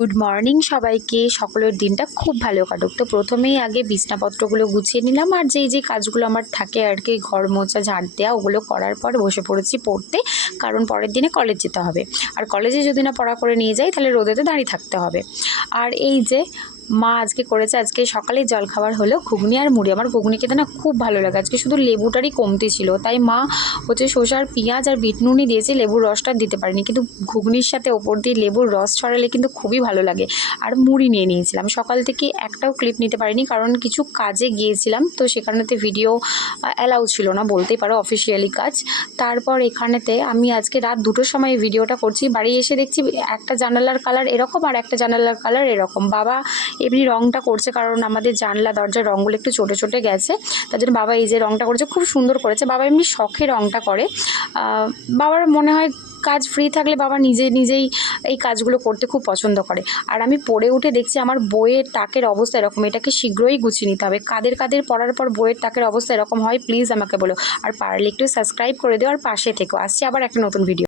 Good morning সবাইকে। সকলের দিনটা খুব ভালো কাটুক। তো প্রথমেই আগে বিছনাপত্রগুলো গুছিয়ে নিলাম, আর যেই কাজগুলো আমার থাকে আর কি, ঘর মোছা, ঝাড় দেওয়া, ওগুলো করার পর বসে পড়েছি পড়তে, কারণ পরের দিনে কলেজ যেতে হবে। আর কলেজে যদি না পড়া করে নিয়ে যাই তাহলে রোদেতে দাঁড়িয়ে থাকতে হবে। আর এই যে মা আজকে করেছে, আজকে সকালেই জলখাবার হলো ঘুগনি আর মুড়ি। আমার ঘুগনি খেতে না খুব ভালো লাগে, আজকে শুধু লেবুটারই কমতি ছিল, তাই মা শসার পেঁয়াজ আর বিট নুনই দিয়েছে, লেবুর রসটা দিতে পারিনি। কিন্তু ঘুগনির সাথে ওপর দিয়ে লেবুর রস ছড়ালে কিন্তু খুবই ভালো লাগে। আর মুড়ি নিয়ে নিয়েছিলাম। সকাল থেকে একটাও ক্লিপ নিতে পারিনি, কারণ কিছু কাজে গিয়েছিলাম, তো সেখানেতে ভিডিও অ্যালাউ ছিল না বলতেই পারো, অফিসিয়ালি কাজ। তারপর এখানেতে আমি আজকে রাত 2টোর সময় ভিডিওটা করছি। বাড়ি এসে দেখছি একটা জানালার কালার এরকম আর একটা জানালার কালার এরকম। বাবা এমনি রঙটা করছে, কারণ আমাদের জানলা দরজার রঙগুলো একটু ছোটো ছোটো গেছে, তার জন্য বাবা এই যে রঙটা করেছে, খুব সুন্দর করেছে। বাবা এমনি শখে রঙটা করে। বাবার মনে হয় কাজ ফ্রি থাকলে বাবা নিজেই এই কাজগুলো করতে খুব পছন্দ করে। আর আমি পড়ে উঠে দেখছি আমার বইয়ের তাকের অবস্থা এরকম, এটাকে শীঘ্রই গুছিয়ে নিতে হবে। কাদের পড়ার পর বইয়ের তাকের অবস্থা এরকম হয় প্লিজ আমাকে বলো। আর পারলে একটু সাবস্ক্রাইব করে দিও আর পাশে থেকো। আসছি আবার একটা নতুন ভিডিও।